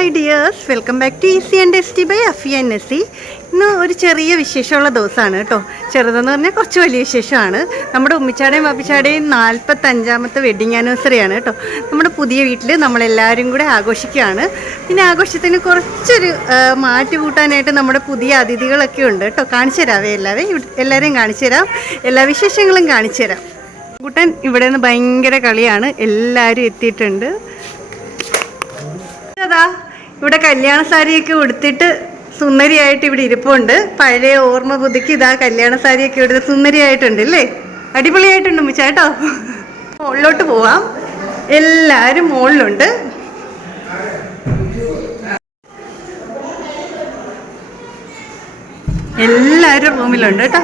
Hi dears welcome back to easy and tea by Afi S C ഇന്ന് ഒരു ചെറിയ വിശേഷമുള്ള ദിവസമാണ് കേട്ടോ. ചെറുതെന്ന് പറഞ്ഞാൽ കുറച്ച് വലിയ വിശേഷമാണ്. നമ്മുടെ ഉമ്മിച്ചാടേയും വാപ്പിച്ചാടേയും നാൽപ്പത്തഞ്ചാമത്തെ വെഡിങ് ആനിവേഴ്സറിയാണ് കേട്ടോ. നമ്മുടെ പുതിയ വീട്ടിൽ നമ്മളെല്ലാവരും കൂടെ ആഘോഷിക്കുകയാണ്. പിന്നെ ആഘോഷത്തിന് കുറച്ചൊരു മാറ്റി കൂട്ടാനായിട്ട് നമ്മുടെ പുതിയ അതിഥികളൊക്കെ ഉണ്ട് കേട്ടോ. കാണിച്ചു തരാവേ എല്ലാവരെയും എല്ലാവരെയും കാണിച്ചു തരാം. എല്ലാ വിശേഷങ്ങളും കാണിച്ചു തരാം. കൂട്ടൻ ഇവിടെ നിന്ന് ഭയങ്കര കളിയാണ്. എല്ലാവരും എത്തിയിട്ടുണ്ട്. അതാ. ഇവിടെ കല്യാണ സാരിയൊക്കെ ഉടുത്തിട്ട് സുന്ദരിയായിട്ട് ഇവിടെ ഇരിപ്പുണ്ട്. പഴയ ഓർമ്മ പുതുക്കി ഇതാ കല്യാണ സാരിയൊക്കെ ഉടുത്ത് സുന്ദരിയായിട്ടുണ്ട് അല്ലേ? അടിപൊളിയായിട്ടുണ്ട് മുച്ചാട്ടോ മുകളിലോട്ട് പോവാം. എല്ലാവരും മുകളിലുണ്ട് എല്ലാവരും റൂമിലുണ്ട് കേട്ടോ.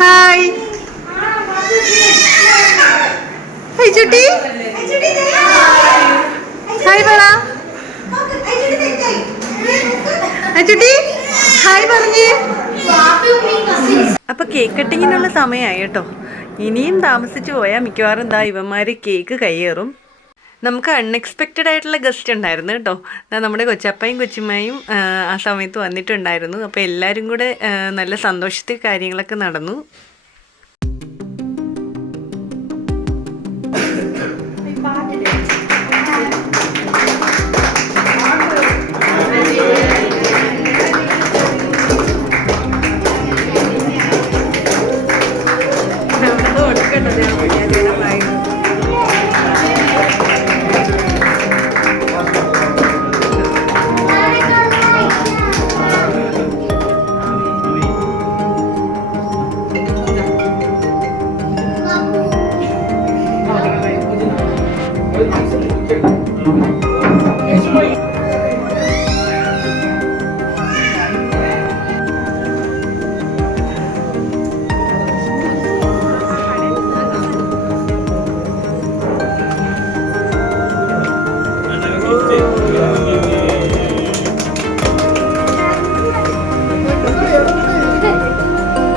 ഹായ് ചുട്ടി. ഹായ് പറ അച്ചുട്ടി ഹായ് പറഞ്ഞേ. അപ്പൊ കേക്ക് കട്ടിങ്ങിനുള്ള സമയമായി കേട്ടോ. ഇനിയും താമസിച്ചു പോയാൽ മിക്കവാറും എന്താ ഇവന്മാര് കേക്ക് കയ്യേറും. നമുക്ക് അൺഎക്സ്പെക്റ്റഡ് ആയിട്ടുള്ള ഗസ്റ്റ് ഉണ്ടായിരുന്നു കേട്ടോ. നമ്മുടെ കൊച്ചപ്പയും കൊച്ചുമ്മയും ആ സമയത്ത് വന്നിട്ടുണ്ടായിരുന്നു. അപ്പോൾ എല്ലാവരും കൂടെ നല്ല സന്തോഷത്തിൽ കാര്യങ്ങളൊക്കെ നടന്നു. It's great.